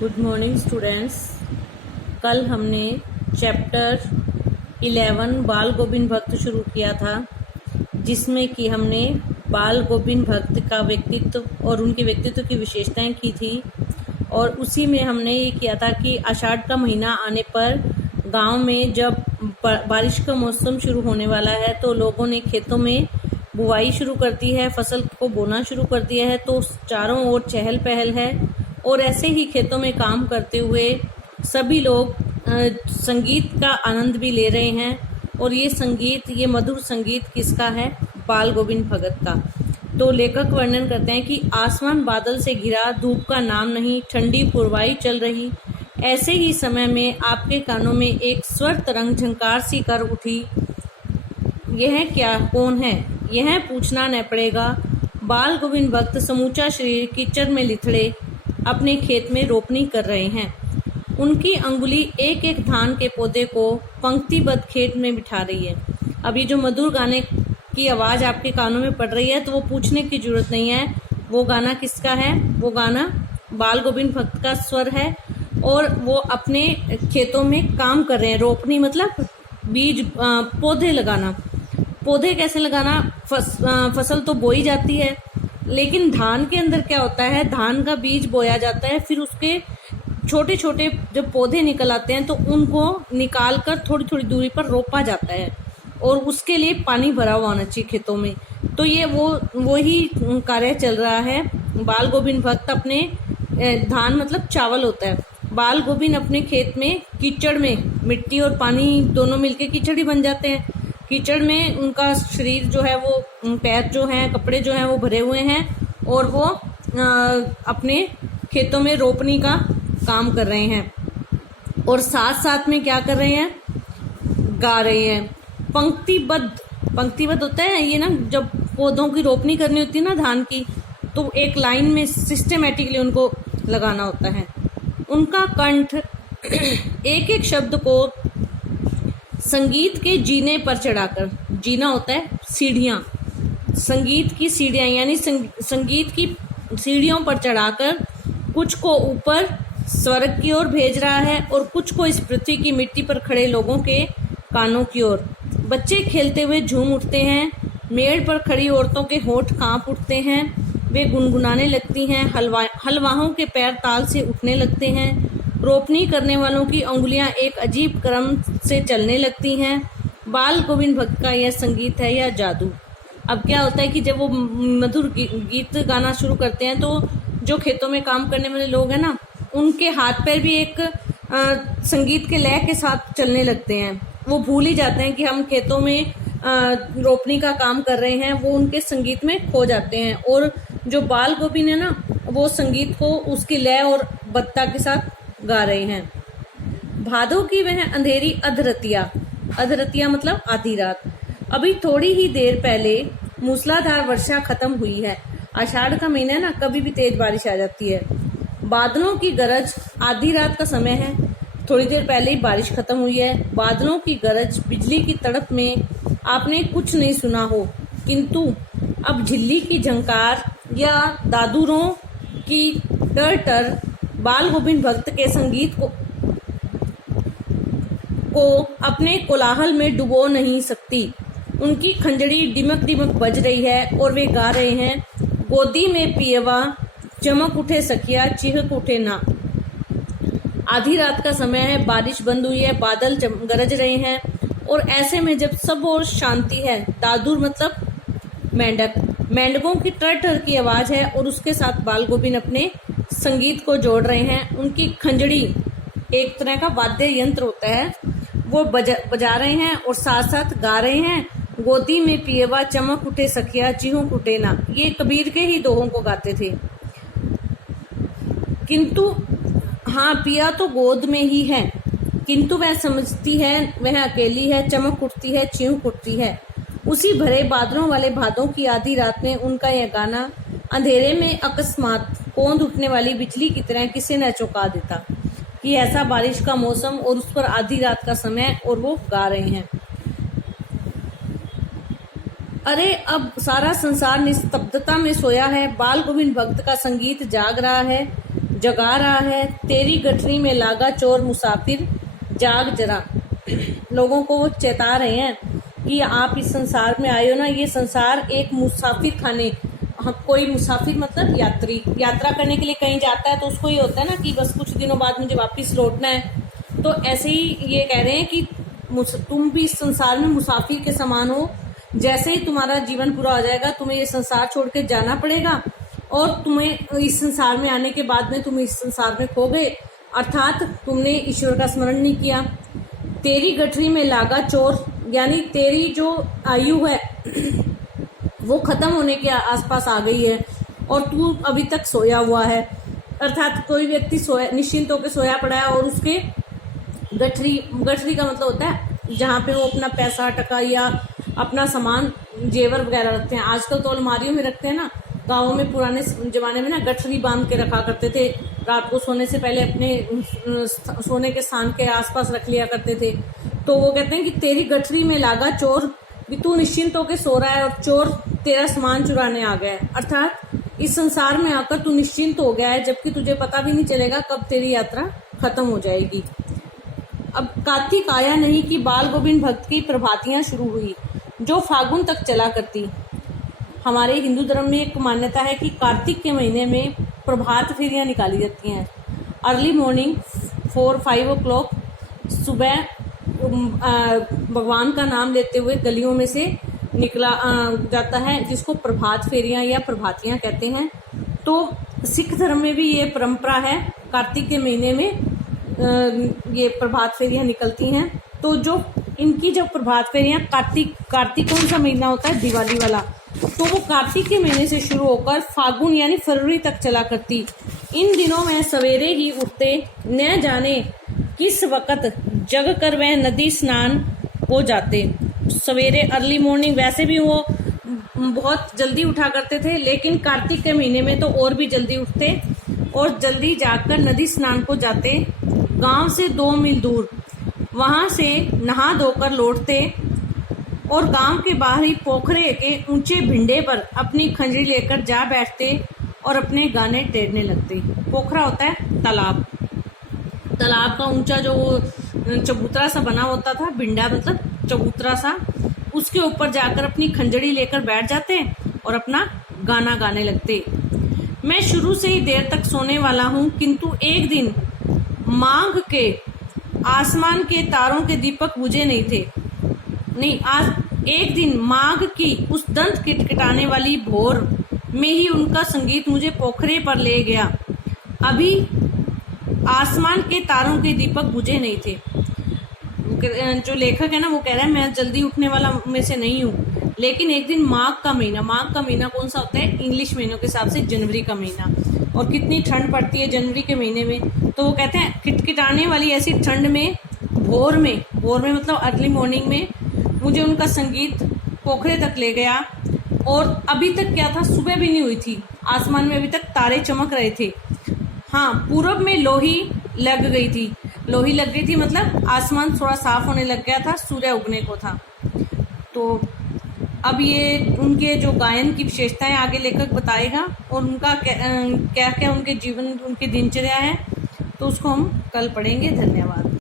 Good morning students. कल हमने chapter 11 बाल गोविंद भक्त शुरू किया था, जिसमें कि हमने बाल गोविंद भक्त का व्यक्तित्व और उनके व्यक्तित्व की विशेषताएं की थी। और उसी में हमने ये किया था कि आषाढ़ का महीना आने पर गांव में जब बारिश का मौसम शुरू होने वाला है तो लोगों ने खेतों में बुवाई शुरू कर दी है, फसल को बोना शुरू कर दिया है। तो चारों ओर चहल पहल है और ऐसे ही खेतों में काम करते हुए सभी लोग संगीत का आनंद भी ले रहे हैं। और ये मधुर संगीत किसका है? बाल गोविंद भगत का। तो लेखक वर्णन करते हैं कि आसमान बादल से घिरा, धूप का नाम नहीं, ठंडी पुरवाई चल रही। ऐसे ही समय में आपके कानों में एक स्वर तरंग झंकार सी कर उठी। यह क्या, कौन है? यह पूछना न पड़ेगा। बाल गोविंद भक्त समूचा शरीर कीचड़ में लिथड़े अपने खेत में रोपनी कर रहे हैं। उनकी अंगुली एक एक धान के पौधे को पंक्तिबद्ध खेत में बिठा रही है। अब ये जो मधुर गाने की आवाज़ आपके कानों में पड़ रही है तो वो पूछने की जरूरत नहीं है, वो गाना किसका है? वो गाना बाल गोविंद भक्त का स्वर है। और वो अपने खेतों में काम कर रहे हैं। रोपनी मतलब बीज, पौधे लगाना। पौधे कैसे लगाना? फसल तो बोई जाती है, लेकिन धान के अंदर क्या होता है? धान का बीज बोया जाता है, फिर उसके छोटे छोटे जब पौधे निकल आते हैं तो उनको निकाल कर थोड़ी थोड़ी दूरी पर रोपा जाता है और उसके लिए पानी भरा हुआ होना चाहिए खेतों में। तो ये वो ही कार्य चल रहा है। बाल गोविंद भक्त अपने धान मतलब चावल होता है। बाल गोविंद अपने खेत में कीचड़ में, मिट्टी और पानी दोनों मिलके कीचड़ ही बन जाते हैं। कीचड़ में उनका शरीर जो है, वो पैर जो हैं, कपड़े जो हैं वो भरे हुए हैं और वो अपने खेतों में रोपनी का काम कर रहे हैं। और साथ साथ में क्या कर रहे हैं? गा रहे हैं। पंक्तिबद्ध होता है ये ना, जब पौधों की रोपनी करनी होती है ना धान की, तो एक लाइन में सिस्टेमेटिकली उनको लगाना होता है। उनका कंठ एक एक शब्द को संगीत के जीने पर चढ़ाकर, जीना होता है सीढ़ियाँ, संगीत की सीढ़ियाँ यानी संगीत की सीढ़ियों पर चढ़ाकर कुछ को ऊपर स्वर्ग की ओर भेज रहा है और कुछ को इस पृथ्वी की मिट्टी पर खड़े लोगों के कानों की ओर। बच्चे खेलते हुए झूम उठते हैं, मेड़ पर खड़ी औरतों के होंठ कांप उठते हैं, वे गुनगुनाने लगती हैं, हलवाहों के पैर ताल से उठने लगते हैं, रोपनी करने वालों की उंगलियां एक अजीब क्रम से चलने लगती हैं। बाल गोविंद भक्त का यह संगीत है या जादू। अब क्या होता है कि जब वो मधुर गीत गाना शुरू करते हैं तो जो खेतों में काम करने वाले लोग हैं ना, उनके हाथ पैर भी एक संगीत के लय के साथ चलने लगते हैं। वो भूल ही जाते हैं कि हम खेतों में रोपनी का काम कर रहे हैं, वो उनके संगीत में खो जाते हैं। और जो बाल गोविंद है ना, वो संगीत को उसकी लय और बत्ता के साथ गा रहे हैं। भादों की वह अंधेरी अधरतिया मतलब आधी रात। अभी थोड़ी ही देर पहले मूसलाधार वर्षा खत्म हुई है। आषाढ़ का महीना है ना, कभी भी तेज बारिश आ जाती है। बादलों की गरज, आधी रात का समय है, थोड़ी देर पहले ही बारिश खत्म हुई है। बादलों की गरज, बिजली की तड़प में आपने कुछ नहीं सुना हो, किंतु अब झिल्ली की झंकार या दादुरों की टर बाल गोविंद भक्त के संगीत को अपने कोलाहल में डुबो नहीं सकती। उनकी खंजड़ी डिमक डिमक बज रही है और वे गा रहे हैं, गोदी में पियवा चमक उठे सखिया चिहक उठे ना। आधी रात का समय है, बारिश बंद हुई है, बादल गरज रहे हैं और ऐसे में जब सब और शांति है, दादुर मतलब मेंढकों की टर की आवाज है और उसके साथ बाल गोविंद अपने संगीत को जोड़ रहे हैं। उनकी खंजड़ी एक तरह का वाद्य यंत्र होता है, वो बजा रहे हैं और साथ साथ गा रहे हैं, गोदी में पिएवा चमक उठे सखिया चिहक उठे ना। ये कबीर के ही दोहों को गाते थे। किंतु हाँ, पिया तो गोद में ही है, किंतु वह समझती है वह अकेली है, चमक उठती है, चिहक उठती है। उसी भरे बादलों वाले भादों की आधी रात में उनका यह गाना अंधेरे में अकस्मात कौंध उठने वाली बिजली की तरह किसे न चौंका देता कि ऐसा बारिश का मौसम और उस पर आधी रात का समय और वो गा रहे हैं। अरे अब सारा संसार निस्तब्धता में सोया है, बाल गोविंद भक्त का संगीत जाग रहा है। जगा रहा है, तेरी गठरी में लागा चोर मुसाफिर जाग जरा। लोगों को वो चेता रहे हैं कि आप इस संसार में आए हो ना, ये संसार एक मुसाफिर खाने, कोई मुसाफिर मतलब यात्री, यात्रा करने के लिए कहीं जाता है तो उसको ये होता है ना कि बस कुछ दिनों बाद मुझे वापस लौटना है। तो ऐसे ही ये कह रहे हैं कि तुम भी इस संसार में मुसाफिर के समान हो। जैसे ही तुम्हारा जीवन पूरा हो जाएगा तुम्हें ये संसार छोड़ के जाना पड़ेगा, और तुम्हें इस संसार में आने के बाद में तुम इस संसार में खो गए, अर्थात तुमने ईश्वर का स्मरण नहीं किया। तेरी गठरी में लागा चोर, यानी तेरी जो आयु है वो खत्म होने के आसपास आ गई है और तू अभी तक सोया हुआ है। अर्थात कोई व्यक्ति सोया, निश्चिंत होकर सोया पड़ा है और उसके गठरी का मतलब होता है जहाँ पे वो अपना पैसा टका या अपना सामान जेवर वगैरह रखते हैं। आजकल तो अलमारियों में रखते हैं ना, गाँवों में पुराने जमाने में ना गठरी बांध के रखा करते थे, रात को सोने से पहले अपने सोने के स्थान के आसपास रख लिया करते थे। तो वो कहते हैं कि तेरी गठरी में लागा चोर, भी तू निश्चिंत होकर सो रहा है और चोर तेरा सामान चुराने आ गया है। अर्थात इस संसार में आकर तू निश्चिंत हो गया है, जबकि तुझे पता भी नहीं चलेगा कब तेरी यात्रा खत्म हो जाएगी। अब कार्तिक आया नहीं कि बाल गोविंद भक्त की प्रभातियां शुरू हुई, जो फागुन तक चला करती। हमारे हिंदू धर्म में एक मान्यता है कि कार्तिक के महीने में प्रभात फेरियां निकाली जाती हैं। अर्ली मॉर्निंग 4-5 o'clock सुबह भगवान का नाम लेते हुए गलियों में से निकला जाता है, जिसको प्रभात फेरियां या प्रभातियां कहते हैं। तो सिख धर्म में भी ये परंपरा है, कार्तिक के महीने में ये प्रभात फेरियां निकलती हैं। तो जो इनकी जब प्रभात फेरियां कार्तिक कौन सा महीना होता है, दिवाली वाला, तो वो कार्तिक के महीने से शुरू होकर फागुन यानी फरवरी तक चला करती। इन दिनों में सवेरे ही उठते, न जाने किस वक़्त जग कर वह नदी स्नान हो जाते। सवेरे अर्ली मॉर्निंग, वैसे भी वो बहुत जल्दी उठा करते थे, लेकिन कार्तिक के महीने में तो और भी जल्दी उठते और जल्दी जाकर नदी स्नान को जाते। गांव से 2 मील दूर, वहां से नहा धोकर लौटते और गांव के बाहर ही पोखरे के ऊंचे भिंडे पर अपनी खंजरी लेकर जा बैठते और अपने गाने टेरने लगते। पोखरा होता है तालाब, तालाब का ऊंचा जो चबूतरा सा बना होता था, भिंडा मतलब चबूतरा सा, उसके ऊपर जाकर अपनी खंजरी लेकर बैठ जाते और अपना गाना गाने लगते। मैं शुरू से ही देर तक सोने वाला हूँ, किंतु एक दिन माघ के आसमान के तारों के दीपक बुझे नहीं थे। आज एक दिन माघ की उस दंत किटकिटाने वाली भोर में ही उनका संगीत मुझे पोखरे पर ले गया। अभी आसमान के तारों के दीपक बुझे नहीं थे। जो लेखक है ना, वो कह रहा है मैं जल्दी उठने वाला में से नहीं हूँ, लेकिन एक दिन माघ का महीना कौन सा होता है, इंग्लिश महीनों के हिसाब से जनवरी का महीना, और कितनी ठंड पड़ती है जनवरी के महीने में। तो वो कहते हैं किटकिटाने वाली ऐसी ठंड में, भोर में मतलब अर्ली मॉर्निंग में, मुझे उनका संगीत पोखरे तक ले गया। और अभी तक क्या था, सुबह भी नहीं हुई थी, आसमान में अभी तक तारे चमक रहे थे। हाँ, पूरब में लोही लग गई थी मतलब आसमान थोड़ा साफ होने लग गया था, सूर्य उगने को था। तो अब ये उनके जो गायन की विशेषताएं आगे लेखक बताएगा और उनका क्या क्या उनके जीवन, उनकी दिनचर्या है, तो उसको हम कल पढ़ेंगे। धन्यवाद।